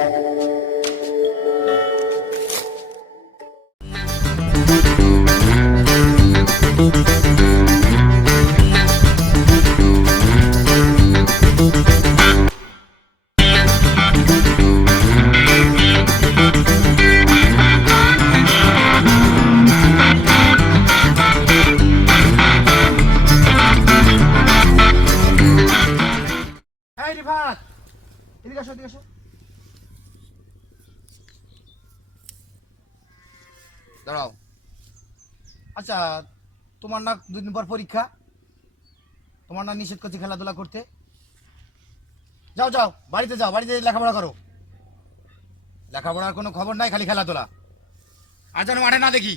এই রিফাত, এদিকে আসো, এদিকে আসো। দাঁড়াও। আচ্ছা, তোমার না 2 দিন পর পরীক্ষা? তোমার না নিষেধ করছে খেলাধুলা করতে? যাও যাও, বাড়িতে যাও, বাড়িতে লেখাপড়া করো। লেখাপড়ার কোনো খবর নাই, খালি খেলাধুলা। আর যেন মাঠে না দেখি।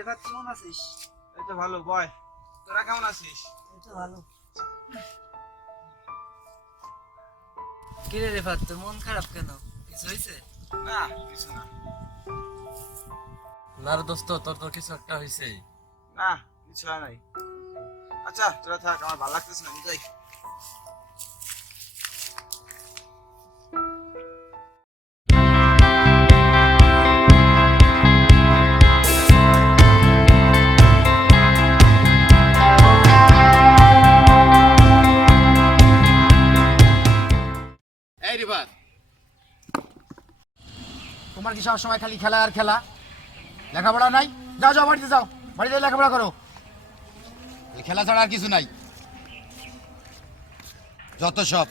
রেফাত কেমন আছিস? এই তো ভালো বয়। তোরা কেমন আছিস? এই তো ভালো। কিরে রেফাত, তোর মন খারাপ কেন? কিছু হয়েছে? না কিছু না। না রে দোস্ত, তোর তো কিছু একটা হয়েছে। না কিছু হয় নাই। আচ্ছা তোরা থাক, আমার ভালো লাগতেছে না, আমি যাই। এই রিফাত, তোমার কি সবসময় খালি খেলা আর খেলা, লেখাপড়া নাই? যাও যাও, বাড়িতে যাও, বাড়িতে লেখাপড়া করো। এই খেলা ছাড়া আর কিছু নাই, যত সব।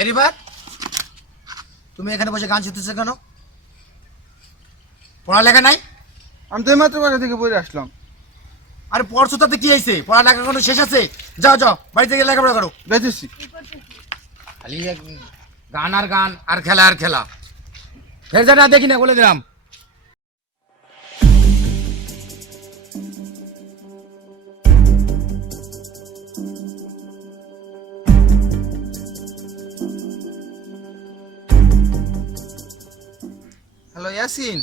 এই রিফাত, তুমি এখানে বসে গান শিখতেছো কেন? পড়ালেখা নাই? আমি তো মাত্র বাড়ি থেকে পড়ে আসলাম। আরে পড়ছো তাতে কি হয়েছে? পড়ালেখা কোনো শেষ আছে? যাও যাও, বাড়িতে গিয়ে লেখাপড়া করো। বেঁচেছি। খালি গান আর গান আর খেলা আর খেলা, ফের যেন আর দেখি না, বলে দিলাম। হ্যালো ইয়াসিন,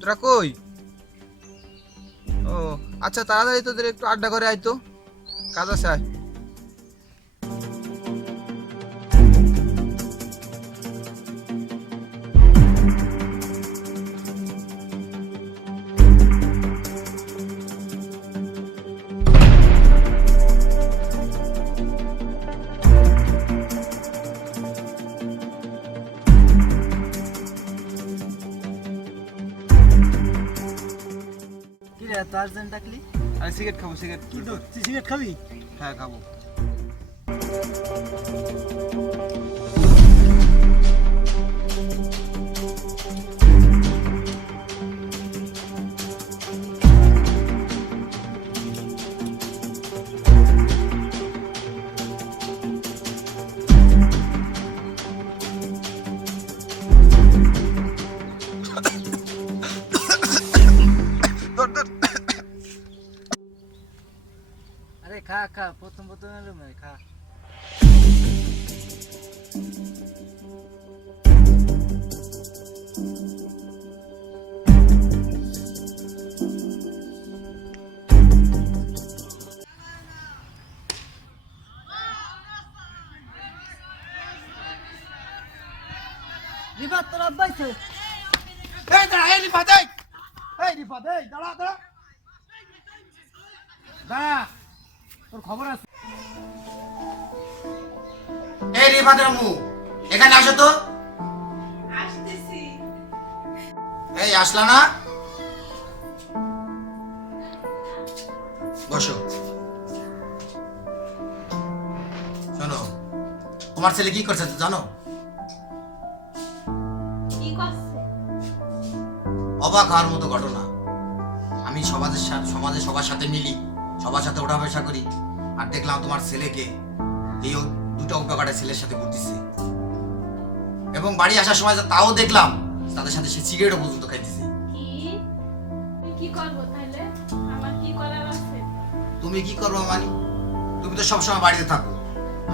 তোরা কই? ও আচ্ছা, তাড়াতাড়ি তোদের একটু আড্ডা করে আয় তো, কাজ আছে আয়। কিরে এত আর্জেন্ট ডাকলি? আমি সিগারেট খাবো, সিগারেট। কি তো তুই সিগারেট খাবি? হ্যাঁ খাবো। আরে খা খা, প্রথম প্রথম এলো খা। রিফাত তোর আব্বা আইছে। এই দাঁড়া, এই রিফাত, এই রিফাত, এই দাঁড়া দাঁড়া দাঁড়া, তোর খবর আছে? এই রিফাতের আম্মু, এখানে আসো তো। আসতেছি। এই আসলা না, বসো। শোনো, তোমার ছেলে কি করছে জানো? কি করছে? অবাক হওয়ার মতো ঘটনা। আমি সমাজে সবার সাথে মিলি, সবার সাথে ওঠা বসা করি, আর দেখলাম তোমার ছেলেকে এই দুটো অজ্ঞাকারের ছেলের সাথে ঘুরতেছে, এবং বাড়ি আসার সময় তাও দেখলাম তাদের সাথে সে সিগারেটও পর্যন্ত খাইতেছে। কি আমি কি করবো তাহলে? আমার কি করার আছে? তুমি কি করবো মানে? তুমি তো সবসময় বাড়িতে থাকো,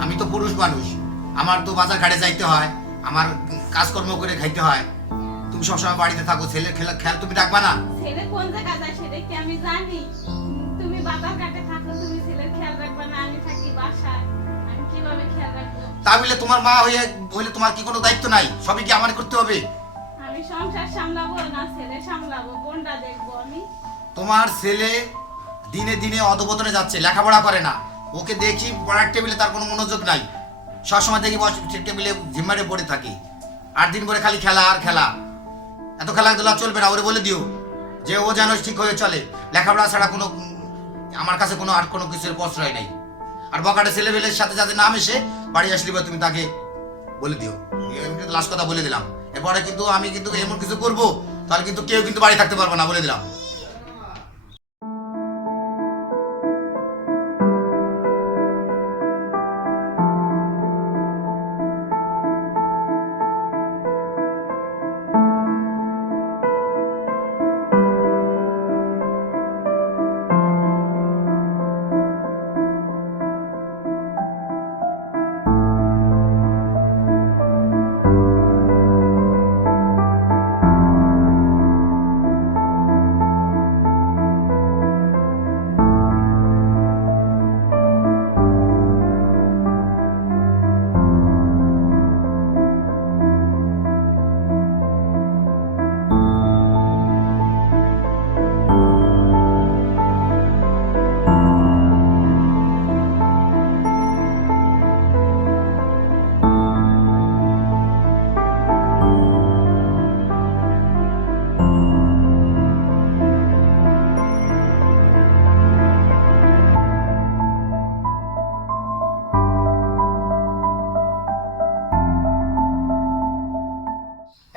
আমি তো পুরুষ মানুষ, আমার তো বাজার ঘাটে যাইতে হয়, আমার কাজকর্ম করে খাইতে হয়। তুমি সবসময় বাড়িতে থাকো, ছেলের খেয়াল তুমি রাখবা না? ছেলে কোন জায়গায় যায় সেটা কি আমি জানি? তুমি বাবার কাছে থাকো, তুমি ছেলের খেয়াল রাখবা না, আমি থাকি বাসায়, আমি কিভাবে খেয়াল রাখবো? তা বলে তোমার মা হইলে তোমার কি কোনো দায়িত্ব নাই? সবই কি আমার করতে হবে? আমি সংসার সামলাবো না ছেলে সামলাবো? কোনটা দেখবো আমি? তোমার ছেলে দিনে দিনে অধপতনে যাচ্ছে, লেখাপড়া করে না। ওকে দেখি পড়ার টেবিলে তার কোনো মনোযোগ নাই, সবসময় দেখি টেবিলে ঝিম্মারে পড়ে থাকে, 8 দিন পরে খালি খেলা আর খেলা। এত খেলাধুলা চলবে না, ওরে বলে দিও যে ও যেন ঠিক হয়ে চলে, লেখাপড়া ছাড়া কোনো আমার কাছে কোনো আর কোনো কিছুর প্রশ্রয় নেই। আর বকাটে ছেলেবেলের সাথে যাতে না মিশে, বাড়ি আসলে বা তুমি তাকে বলে দিও। আমি কিন্তু লাস্ট কথা বলে দিলাম, এরপরে কিন্তু আমি কিন্তু এমন কিছু করবো তাহলে কিন্তু কেউ কিন্তু বাড়ি থাকতে পারবো না, বলে দিলাম।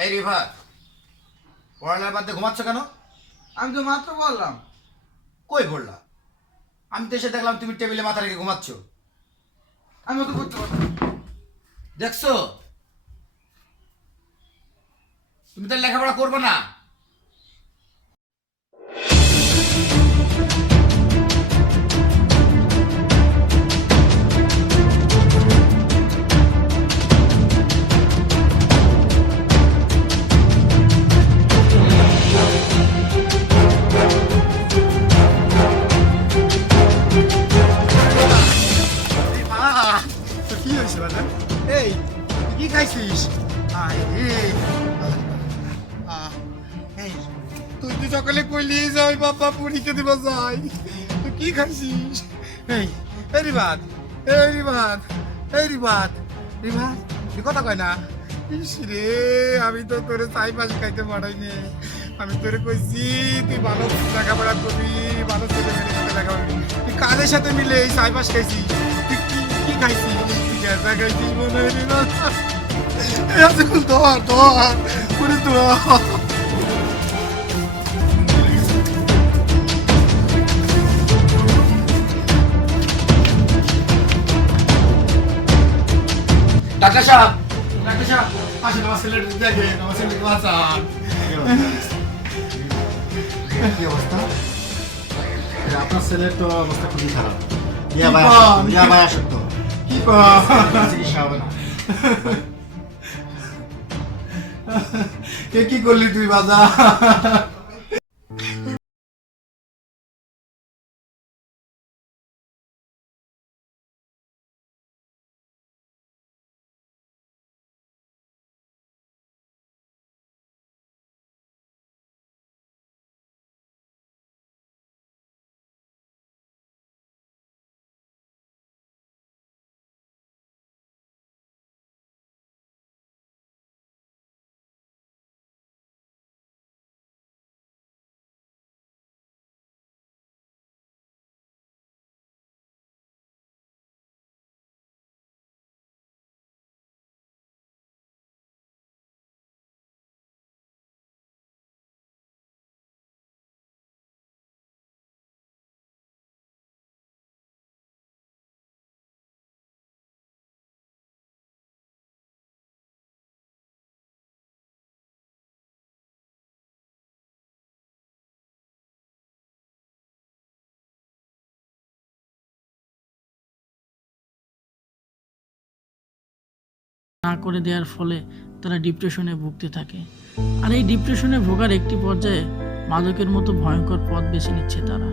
এই রিভা, পড়ালেখার বাদ দিয়ে ঘুমাচ্ছ কেন? আমি তো মাত্র বললাম। কই পড়লা? আমি তো এসে দেখলাম তুমি টেবিলে মাথা রেখে ঘুমাচ্ছ। আমি তো করতে পারতাম। দেখছো, তুমি তো লেখাপড়া করবে না। কি হয়েছে বাবা? এই কি খাইছিস? এই তুই তো সকালে কইলি যাই বাবা পুরীকে দিব যাই, তুই কি খাইছিস? এই এই রিবাদ, এই রিবাদ, এই রিবাদ, রিবাদ তুই কথা কয় না? ইস রে, আমি তো তোরে চাই পাশ খাইতে পারাইনি। আমি তোরে কইছি তুই ভালো লেখাপড়া করবি, ভালো ছেলে মেয়ের সাথে লেখাপড়া করবি, তুই কাদের সাথে মিলে এই চাই পাশ খাইছিস? তুই কি খাইছিস? তুই গ্যাসা খাইছিস মনে হয় না? ধর ধর করে ধর। ডাক্তার সাহেব, ডাক্তার সাহেব, আসেন আমার ছেলেটা দেখেন, আমার ছেলেকে বাঁচান। কি অবস্থা? আপনার ছেলের তো অবস্থা খুবই খারাপ। কি আসক্ত, কি কর? চিকিৎসা হবে না। এ কি করলি তুই বাজার? না করে দেওয়ার ফলে তারা ডিপ্রেশনে ভুগতে থাকে। আর এই ডিপ্রেশনে ভোগার একটি পর্যায়ে মাদকের মতো ভয়ঙ্কর পথ বেছে নিচ্ছে তারা।